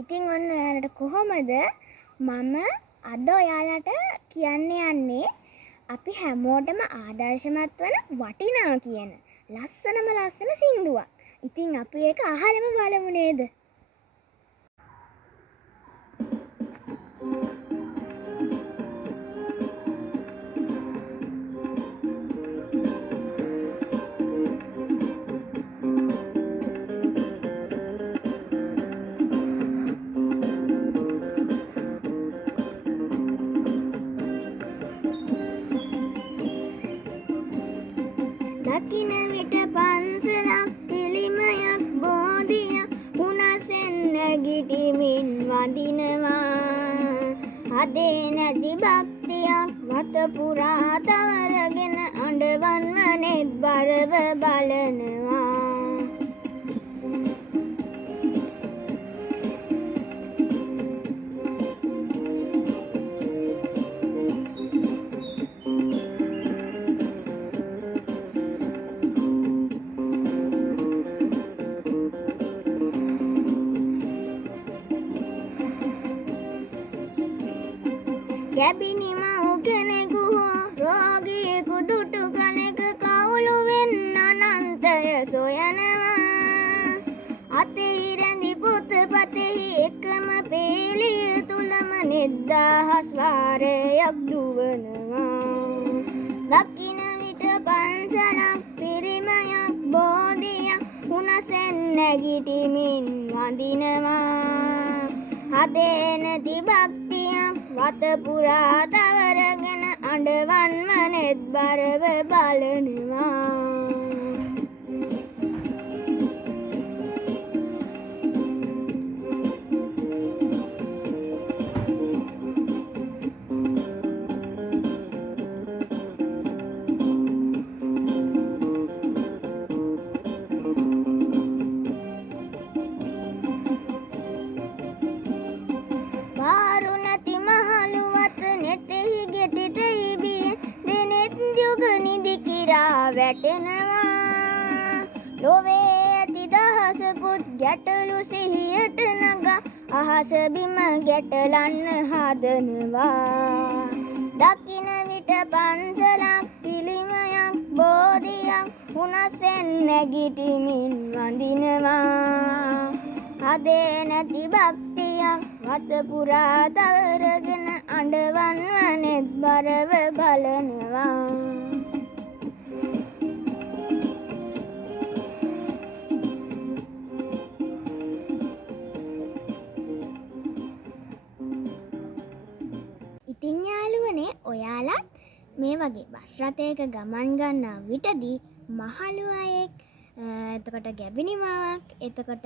ඉතින් ඔන්න ඔයාලට කොහොමද මම අද ඔයාලට කියන්න යන්නේ අපි හැමෝටම ආදර්ශමත් වන වටිනා කියන ලස්සන සින්දුවක්. ඉතින් අපි ඒක අහලම බලමු නේද? දකින විට පන්සලක් පිළිමයක් බෝධියක් උණසෙන් නැගිටිමින් වඳිනවා. අදේ නැති භක්තියක් වත පුරා තවරගෙන අඬවන්වනෙත් බරව බලනවා. ගැබිනිම උගෙනෙකු හෝ රෝගියෙකු දුටු කලෙක කවුළු වෙන්න අනන්තය සොයනවා. අතෙහි රැඳි පොතපතෙහි එකම පේලිය තුලම නිදහස් වාරයක් දුවනවා. දකින විට පන්සලක් පිරිමයක් බෝධියක් උණසෙන් නැගිටිමින් වඳිනවා. අදේ නැති භක්තියක් වත පුරා තවරගෙන අඬවන්වනෙත් බරව බලනවා. වැටෙනවා. ලොවේ ඇති දහසකුත් ගැටලු සිහියට නගා අහස බිම ගැටලන්න හදනවා. දකින විට පන්සලක් පිළිමයක් බෝධියක් උණසෙන් නැගිටිමින් වඳිනවා. අදේ නැති භක්තියක් වත පුරා තවරගෙන අඬවන්වනෙත් බරව බලනවා. ඉතින් යාළුවනේ ඔයාලත් මේ වගේ බස් රථයක ගමන් ගන්නා විටදී මහලු අයෙක් එතකොට ගැබිනි මාවක් එතකොට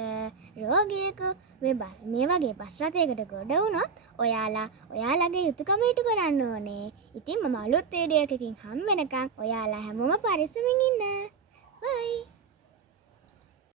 රෝගියෙකු මේ වගේ බස් රථයකට ගොඩ වුණොත් ඔයාලගේ යුතුයකම ඉටු කරන්න ඕනේ. ඉතින් මම අලුත් වීඩියෝ එකකින් හම් වෙනකන් ඔයාලා හැමෝම පරිස්සමින් ඉන්න. බයි.